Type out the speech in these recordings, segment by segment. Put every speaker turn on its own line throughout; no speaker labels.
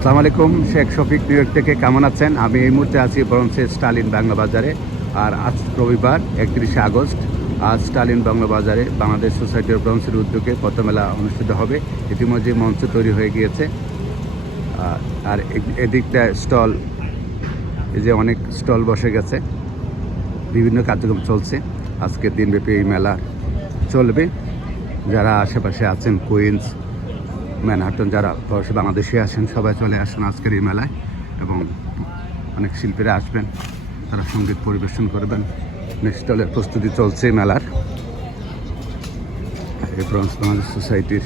আসসালামু আলাইকুম, Sheikh Shafiq new York থেকে কেমন আছেন? আমি এই মুহূর্তে আছি ব্রঞ্চে স্টালিন বাংলা বাজারে, আর আজ রবিবার একত্রিশে আগস্ট, আজ স্টালিন বাংলা বাজারে বাংলাদেশ সোসাইটি অফ ব্রঞ্চের উদ্যোগে পথমেলা অনুষ্ঠিত হবে। ইতিমধ্যে মঞ্চ তৈরি হয়ে গিয়েছে। আর এদিকটা স্টল, এই যে অনেক স্টল বসে গেছে। বিভিন্ন কার্যক্রম চলছে। আজকের দিনব্যাপী এই মেলা চলবে। যারা আশেপাশে আছেন, কুইন্স ম্যানহাটন যারা প্রবাসী বাংলাদেশে আসেন সবাই চলে আসেন আজকের এই মেলায় এবং অনেক শিল্পীরা আসবেন, তারা সংগীত পরিবেশন করবেন। স্টলের প্রস্তুতি চলছে মেলার। এই ব্রঞ্জ বাংলাদেশ সোসাইটির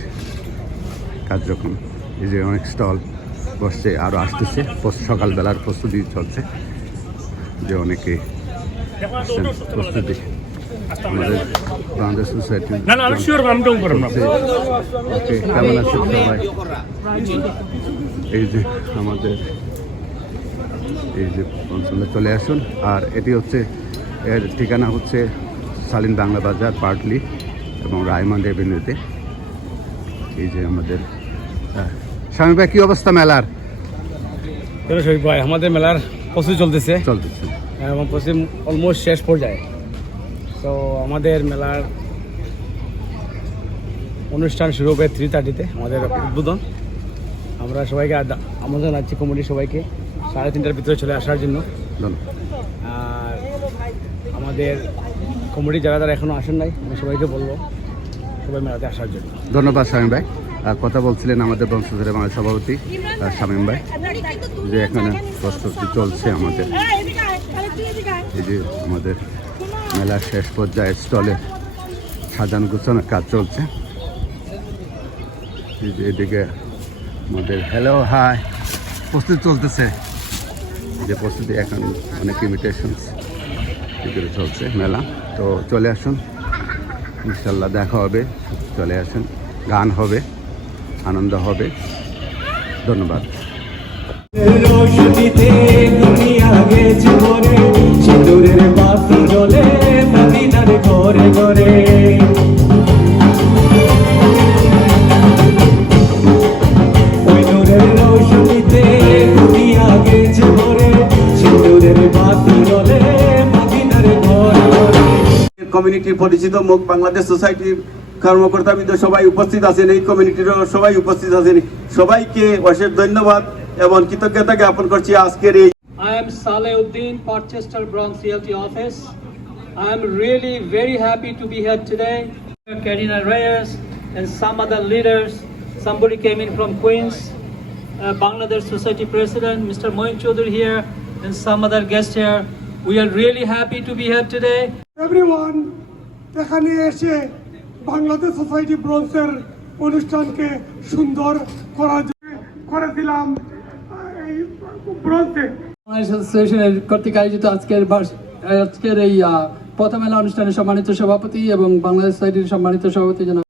কার্যক্রম। এই যে অনেক স্টল বসছে আরও আসতেছে। সকালবেলার প্রস্তুতি চলছে। যে অনেকে প্রস্তুতি। আমাদের বাংলাদেশ সোসাইটির
না না আমি শিওর আমি ডং করব না
ওকে কেমন আছেন সবাই এই যে আমাদের এই যে অঞ্চলে চলে আসুন। আর এটি হচ্ছে এর ঠিকানা হচ্ছে সালিন বাংলা বাজার পার্টলি এবং রায়মন্ড এভিনিউতে। এই যে আমাদের স্বামী ভাই কী অবস্থা মেলার?
শরীফ ভাই আমাদের মেলার প্রচুর চলতেছে।
চলতেছে।
এবং পশ্চিম অলমোস্ট শেষ পর্যায়ে। তো আমাদের মেলার অনুষ্ঠান শুরু হবে থ্রি থার্টিতে আমাদের উদ্বোধন। আমরা সবাইকে আমন্ত্রণ জানাচ্ছি কমিটির সবাইকে সাড়ে তিনটার ভিতরে চলে আসার জন্য।
ধন্যবাদ।
আর আমাদের কমিটি যারা যারা এখনও আসেন নাই আমি সবাইকে বলব সবাই মেলাতে আসার জন্য।
ধন্যবাদ স্বামী ভাই। আর কথা বলছিলেন আমাদের বংশধরের বাংলা সভাপতি শামীম ভাই যে এখানে প্রস্তুতি চলছে আমাদের। এই যে আমাদের মেলার শেষ পর্যায়ে স্টলে সাজানো গুছানোর কাজ চলছে। এদিকে আমাদের হ্যালো হাই প্রস্তুতি চলতেছে। যে প্রস্তুতি, এখন অনেক ইমিটেশনস ভিতরে চলছে মেলা। তো চলে আসুন ইনশাল্লাহ দেখা হবে, চলে আসুন, গান হবে, আনন্দ হবে। ধন্যবাদ।
কমিউনিটির পরিচিত মুখ বাংলাদেশ সোসাইটির কর্মকর্তাবৃন্দ সবাই উপস্থিত আছেন এই কমিউনিটির সবাই উপস্থিত আছেন সবাইকে অশেষ ধন্যবাদ এবং কৃতজ্ঞতা জ্ঞাপন করছি আজকের এই
I am Saleh Portchester Bronx CLT office. I am really very happy to be here today. Karina Reyes and some other leaders. Somebody came in from Queens. Uh, Bangladesh Society President, Mr. Moin Choudhury here, and some other guests here. We are really happy to be here today.
Everyone এখানে এসে Bangladesh society ব্রঞ্জের অনুষ্ঠানকে সুন্দর করার জন্য করেছিলাম এই ব্রঞ্জে।
বাংলাদেশ অ্যাসোসিয়েশনের কর্তৃক আয়োজিত আজকের আজকের এই প্রথম মেলা অনুষ্ঠানের সম্মানিত সভাপতি এবং বাংলাদেশ সোসাইটির সম্মানিত সভাপতি জনাব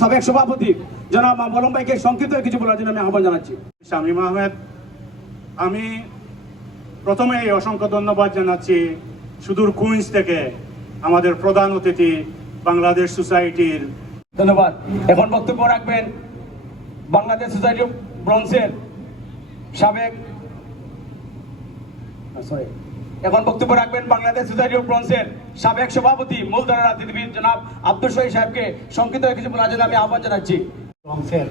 সাবেক সভাপতি জনাব মলম ভাইকে সংক্ষিপ্ত কিছু বলার জন্য আমি আহ্বান জানাচ্ছি।
শামীম আহমেদ আমি প্রথমে অসংখ্য ধন্যবাদ জানাচ্ছি সুদূর কুইন্স থেকে আমাদের প্রধান অতিথি বাংলাদেশ সোসাইটির।
ধন্যবাদ। এখন বক্তব্য রাখবেন বাংলাদেশ সোসাইটি অফ ব্রঞ্জের সাবেক সরি এখন বক্তব্য রাখবেন বাংলাদেশ সোসাইটি অফ ব্রঞ্জের সাবেক সভাপতি মূলধারা রাজনীতিবিদ জনাব আব্দুল শহীদ সাহেবকে সংক্ষিপ্ত কিছু বলার জন্য আমি আহ্বান জানাচ্ছি।
ব্রন্সের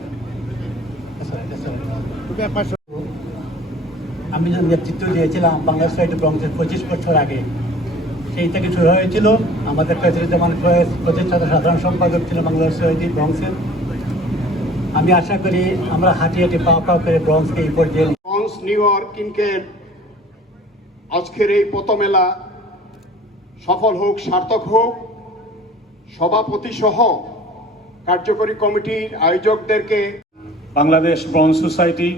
আমি যে নেতৃত্ব দিয়েছিলাম বাংলাদেশ সাইড ব্রংসের পঁচিশ বছর আগে সেই থেকে শুরু হয়েছিল। আমাদের প্রেসিডেন্ট জামান ফয়েজ প্রতিষ্ঠাতা সাধারণ সম্পাদক ছিল বাংলাদেশ সোসাইটি ব্রংসের আমি আশা করি আমরা হাঁটি হাঁটি পাও পাও করে ব্রংসকে এই পর্যায়ে
ব্রঞ্জ নিউ ইয়র্ক কিনকের আজকের এই পতমেলা সফল হোক সার্থক হোক সভাপতি সহ কার্যকরী কমিটির আয়োজকদেরকে বাংলাদেশ ব্রঞ্জ সোসাইটি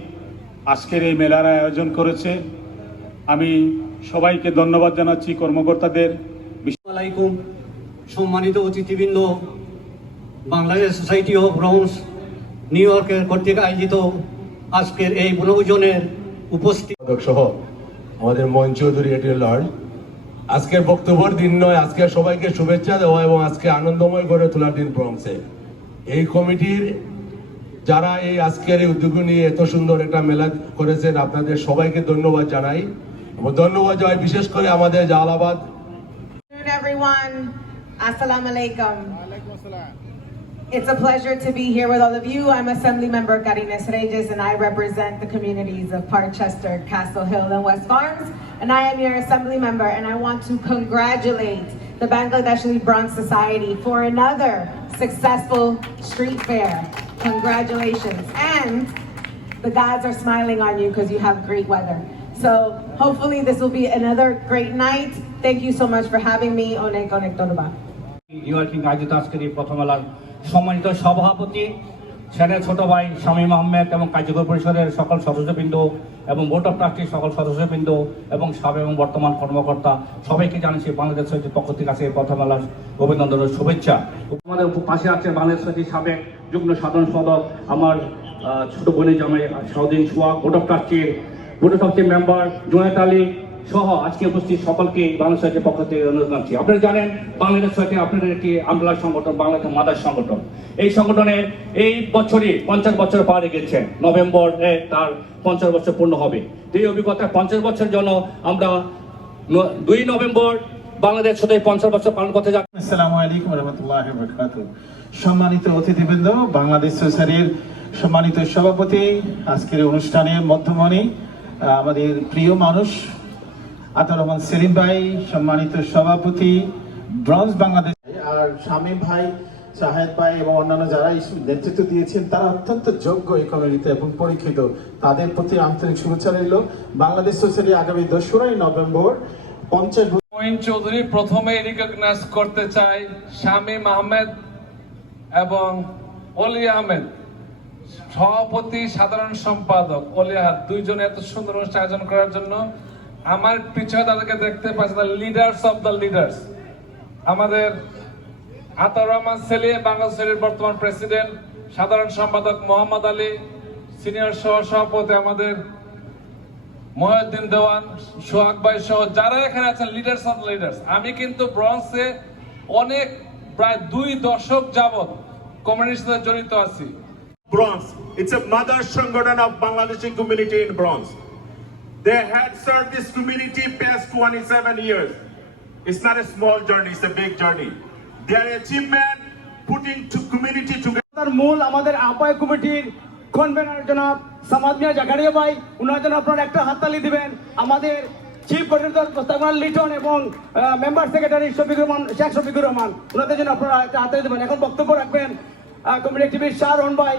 আজকের এই মেলার আয়োজন করেছে। আমি সবাইকে ধন্যবাদ জানাচ্ছি কর্মকর্তাদের।
আলাইকুম সম্মানিত অতিথিবৃন্দ Bangladesh society of Bronx new ইয়র্কের কর্তৃক আয়োজিত আজকের এই বনভোজনের উপস্থিত
সহ আমাদের মঞ্চ চৌধুরী এটি লর্ড আজকের বক্তব্যের দিন নয় আজকে সবাইকে শুভেচ্ছা দেওয়া এবং আজকে আনন্দময় করে তোলার দিন ব্রংসে এই কমিটির যারা এই আজকের এই উদ্যোগ নিয়ে এত সুন্দর একটা মেলা করেছেন আপনাদের সবাইকে ধন্যবাদ জানাই। এবং ধন্যবাদ জানাই বিশেষ করে আমাদের Jalabad
afternoon, everyone. Assalamu alaikum. It's a pleasure to be here with all of you. I'm Assembly Member Karines Reyes, and I represent the communities of Parkchester, Castle Hill, and West Farms. And I am your Assembly Member, and I want to congratulate the Bangladeshi Bronx Society for another successful street fair. Congratulations. And the gods are smiling on you because you have great weather. So hopefully this will be another great night. Thank you so much for having me. Onek Onek Todoba.
New আয়োজিত আজকের এই প্রথম মেলার সম্মানিত সভাপতি সেনের ছোট ভাই শামীম আহমেদ এবং কার্যকর পরিষদের সকল সদস্যবৃন্দ এবং বোর্ড অফ ট্রাস্টির সকল সদস্যবৃন্দ এবং সাবেক এবং বর্তমান কর্মকর্তা সবাইকে জানাচ্ছি বাংলাদেশ সমিতির পক্ষ থেকে আছে প্রথম মেলার অভিনন্দন শুভেচ্ছা আমাদের পাশে আছে বাংলাদেশ সমিতির সাবেক যুগ্ম সাধারণ সম্পাদক আমার ছোট বোনের জামাই সহদিন সোহাগ বোর্ড অফ ট্রাস্টির ট্রাস্টির মেম্বার জুনায়দ আলী সহ আজকে উপস্থিত সকলকে বাংলাদেশ সরকারের পক্ষ থেকে অনুরোধ জানাচ্ছি। আপনারা জানেন, বাংলাদেশ সরকার আপনাদের একটি আমলা সংগঠন বাংলাদেশ মাদার সংগঠন। এই সংগঠনের এই বছরই পঞ্চাশ বছর পারে গেছে। নভেম্বরে তার পঞ্চাশ বছর পূর্ণ হবে। এই অভিজ্ঞতা পঞ্চাশ বছর জন্য আমরা দুই নভেম্বর বাংলাদেশ সদয় পঞ্চাশ বছর পালন করতে যাচ্ছি।
আসসালামু আলাইকুম রহমতুল্লাহ সম্মানিত অতিথিবৃন্দ, বাংলাদেশ সোসাইটির সম্মানিত সভাপতি, আজকের অনুষ্ঠানের মধ্যমণি আমাদের প্রিয় মানুষ আতার রহমান সেলিম ভাই, সম্মানিত সভাপতি, ব্রঞ্জ বাংলাদেশ আর শামীম ভাই, শাহেদ ভাই এবং অন্যান্য যারা নেতৃত্ব দিয়েছেন, তারা অত্যন্ত যোগ্য এই কমিটিতে এবং পরীক্ষিত। তাদের প্রতি আন্তরিক শুভেচ্ছা রইল। বাংলাদেশ সোসাইটি আগামী দোসরাই নভেম্বর পঞ্চাশ
মঈন চৌধুরী প্রথমে রিকগনাইজ করতে চাই শামীম আহমেদ এবং অলি আহমেদ। সভাপতি, সাধারণ সম্পাদক। অলি আহাদ দুইজনে এত সুন্দর অনুষ্ঠান আয়োজন করার জন্য আমার পিছনে তাদেরকে দেখতে পাচ্ছি the leaders of the leaders আমাদের আতাউর রহমান সেলিম বাংলাদেশের বর্তমান প্রেসিডেন্ট সাধারণ সম্পাদক মোহাম্মদ আলী সিনিয়র সহ সভাপতি আমাদের মহিউদ্দিন দেওয়ান, সোহাগ ভাই সহ যারা এখানে আছেন লিডার্স অফ লিডার্স আমি কিন্তু ব্রঞ্জে অনেক, প্রায় দুই দশক যাবত কমিউনিটির সাথে জড়িত আছি।
Bronze. It's a mother Shangadan of Bangladeshi community in Bronze. They had served this community past 27 years. It's not a small journey, it's a big journey. Their achievement putting to community together.
মূল আমাদের আহ্বায়ক কমিটির convener জনাব সামাদ মিয়া জাকারিয়া ভাই উনার জন্য আপনারা একটা হাততালি দিবেন আমাদের চিফ কোঅর্ডিনেটর মোস্তাকুর লিটন এবং মেম্বার সেক্রেটারি শফিকুর রহমান শেখ শফিকুর রহমান ওনাদের জন্য আপনারা একটা হাততালি দিবেন এখন বক্তব্য রাখবেন কমিটি অ্যাক্টিভিস্ট শাহ রহন ভাই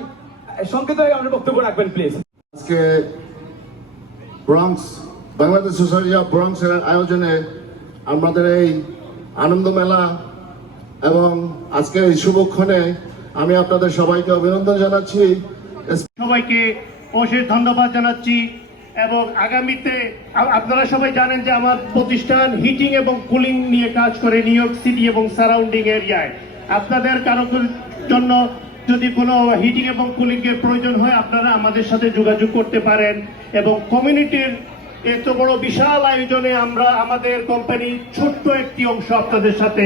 সংক্ষিপ্ত আপনার বক্তব্য রাখবেন প্লিজ
আজকে ব্রঙ্কস বাংলাদেশ সোসাইটি অফ ব্রঙ্কসের আয়োজনে আমাদের এই আনন্দ মেলা এবং আজকের এই শুভক্ষণে আমি আপনাদের সবাইকে অভিনন্দন জানাচ্ছি।
সবাইকে অশেষ ধন্যবাদ জানাচ্ছি এবং আগামীতে আপনারা সবাই জানেন যে আমার প্রতিষ্ঠান হিটিং এবং কুলিং নিয়ে কাজ করে নিউ ইয়র্ক সিটি এবং সারাউন্ডিং এরিয়ায় আপনাদের কারও জন্য যদি কোনো হিটিং এবং কুলিং এর প্রয়োজন হয়, আপনারা আমাদের সাথে যোগাযোগ করতে পারেন এবং কমিউনিটির এত বড় বিশাল আয়োজনে আমরা আমাদের কোম্পানি ছোট্ট একটি অংশ আপনাদের সাথে,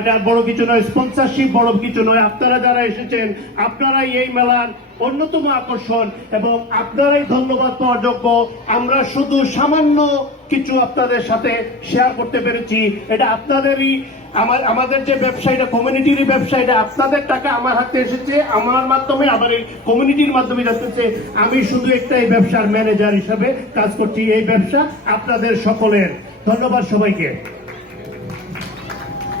এটা বড় কিছু নয় স্পন্সরশিপ বড় কিছু নয়। আপনারা যারা এসেছেন, আপনারাই এই মেলার অন্যতম আকর্ষণ এবং আপনারাই ধন্যবাদ পাওয়ার যোগ্য। আমরা শুধু সামান্য কিছু আপনাদের সাথে শেয়ার করতে পেরেছি। এটা আপনাদেরই আমার, আমাদের যে ব্যবসায়ীটা কমিউনিটির ব্যবসায়ীটা আপনাদের টাকা আমার হাতে এসেছে, আমার মাধ্যমে আবার এই কমিউনিটির মাধ্যমে যাচ্ছে আমি শুধু একটা এই ব্যবসার ম্যানেজার হিসাবে কাজ করছি, এই ব্যবসা আপনাদের সকলের। ধন্যবাদ সবাইকে।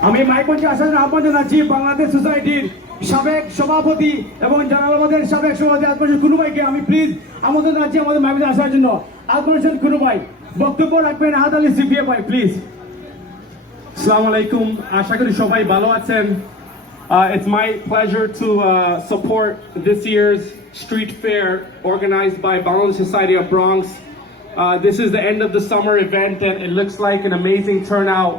আমি মাইকঞ্চে আসার আহ্বান জানাচ্ছি বাংলাদেশ সোসাইটির সাবেক সভাপতি এবং জানাল আমাদের সাবেক সভাপতি আত্মসেন কুনু ভাইকে আমি প্লিজ আমাদের জানাচ্ছি আমাদের মাইকে আসার জন্য। আত্মসেন কুনু ভাই, বক্তব্য রাখবেন আহাদ আলী সিপিএ ভাই প্লিজ
Assalamu alaikum. আশা করি সবাই ভালো আছেন Uh, it's my pleasure to uh, support this year's street fair organized by Bangladesh Society of Bronx. Uh, this is the end of the summer event and it looks like an amazing turnout.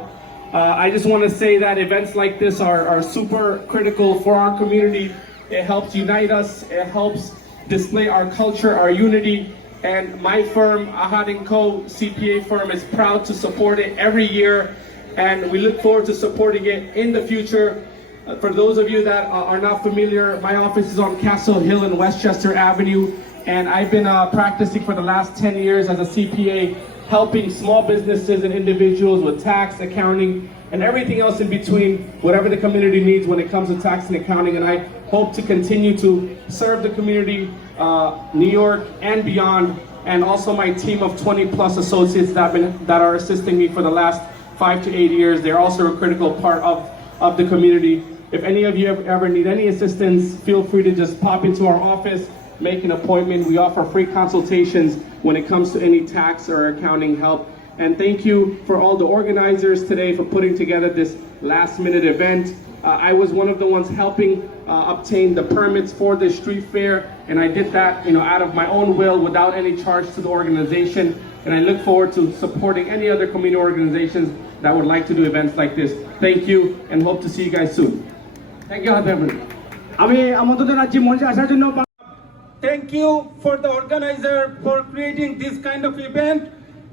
Uh, I just want to say that events like this are, are super critical for our community. It helps unite us, it helps display our culture, our unity. And my firm, Ahad & Co. CPA firm, is proud to support it every year and we look forward to supporting it in the future.
Uh, For those of you that are not familiar, my office is on Castle Hill in Westchester Avenue, and I've been uh, practicing for the last 10 years as a CPA, helping small businesses and individuals with tax, accounting, and everything else in between, whatever the community needs when it comes to tax and accounting. And I hope to continue to serve the community, uh, New York and beyond, and also my team of 20 plus associates that, been, that are assisting me for the last five to eight years. They're also a critical part of, of the community. If any of you ever- need any assistance, feel free to just pop into our office, make an appointment. We offer free consultations when it comes to any tax or accounting help. And thank you for all the organizers today for putting together this last minute event. Uh, I was one of the ones helping uh, obtain the permits for the street fair, and I did that, you know, out of my own will without any charge to the organization. And I look forward to supporting any other community organizations that would like to do events like this. Thank you, and hope to see you guys soon. Thank you, everyone.
আমি আমন্ত্রণ জানাচ্ছি মঞ্চে আসার জন্য thank you for the organiser for creating this kind of event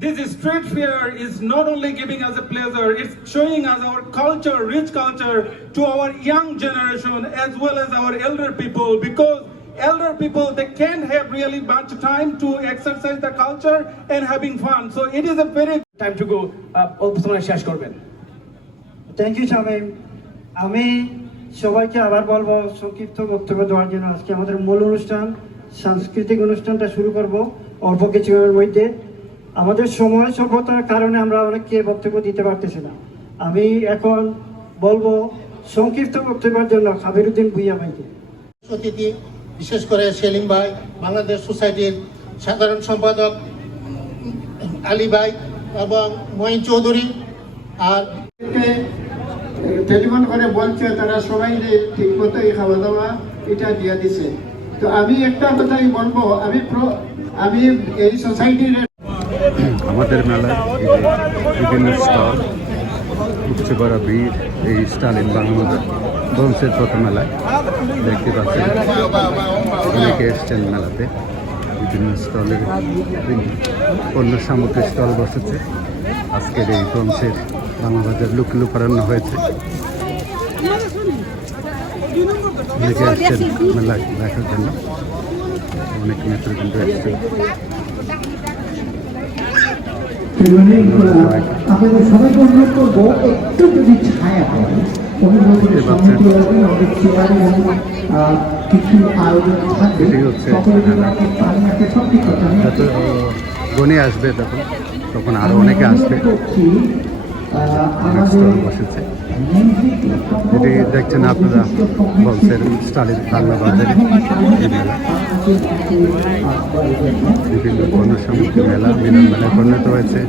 This street fair is not only giving us a pleasure, it's showing us our culture, rich culture to our young generation as well as our elder people because elder people they can't have really much time to exercise the culture and having fun. So it is a very time to go. Uh, উপস্থাপনা শেষ করবেন
thank you Shamim আমি সবাইকে আবার বলব সংক্ষিপ্ত বক্তব্য দেওয়ার জন্য আজকে আমাদের মূল অনুষ্ঠান সাংস্কৃতিক অনুষ্ঠানটা শুরু করব অল্প কিছুক্ষণের মধ্যে আমাদের সময় স্বল্পতার কারণে আমরা অনেককে বক্তব্য দিতে পারতেছি না আমি এখন বলব সংক্ষিপ্ত বক্তব্যের জন্য খাবিরুদ্দিন ভুইয়া ভাইকে
অতিথি বিশেষ করে সেলিম ভাই বাংলাদেশ সোসাইটির সাধারণ সম্পাদক আলী ভাই এবং মঈন চৌধুরী আর টেলিফোন করে বলছে তারা সবাই যে ঠিক মতো এই খাওয়া দাওয়া এটা দিয়ে দিছে। তো আমি একটা কথাই বলব আমি প্র- আমি এই সোসাইটির
আমাদের মেলায় বিভিন্ন স্টল উপচে পড়া ভিড় এই স্টালিন বাংলা বংশের প্রথম মেলায় দেখতে পাচ্ছেন। অনেকে এসছেন মেলাতে। বিভিন্ন স্টলের পণ্য সামগ্রী স্টল বসেছে। আজকের এই বংশের বাংলা বাজার লুক লুকারানো হয়েছে। অনেকে এসছেন মেলা দেখার জন্য। অনেক নেতৃবৃন্দ এসছেন
আপনাদের সবাইকে অনুরোধ করব, একটু যদি ছায়া হয় এবং আহ, কিছু আয়োজন থাকবে
গণে আসবে তখন তখন আরও অনেকে আসবে। অনেক স্টল বসেছে। এটি দেখছেন আপনারা বংশের স্টালিন বাংলা বাজারে। বিভিন্ন পণ্য সামগ্রী মেলা মিলন মেলায় পরিণত হয়েছে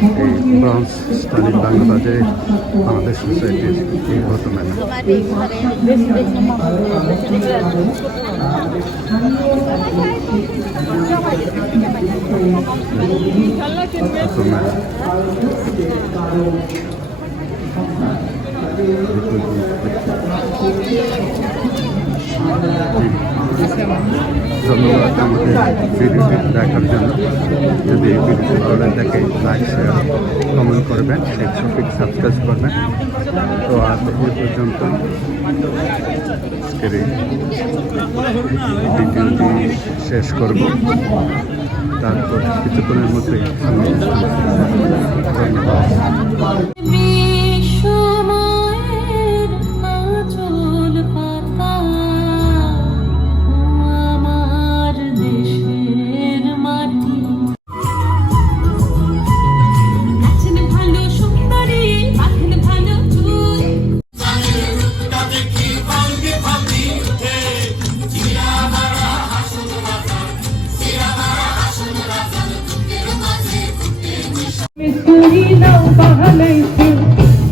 এই ব্রঞ্জ স্টালিন বাংলা বাজারে আমাদের সোসাইটির এই গত মেলা গত মেলা ধন্যবাদ আমাদের ভিডিওটি দেখার জন্য। যদি এই ভিডিওটি ভালো লাগে থাকে লাইক শেয়ার কমেন্ট করবেন। ফেসবুকে সাবস্ক্রাইব করবেন। তো আজ এই পর্যন্ত। ভিডিওটি শেষ করব। তারপর কিছুক্ষণের সামনে ধন্যবাদ।
அழைத்து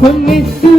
கொன்னித்து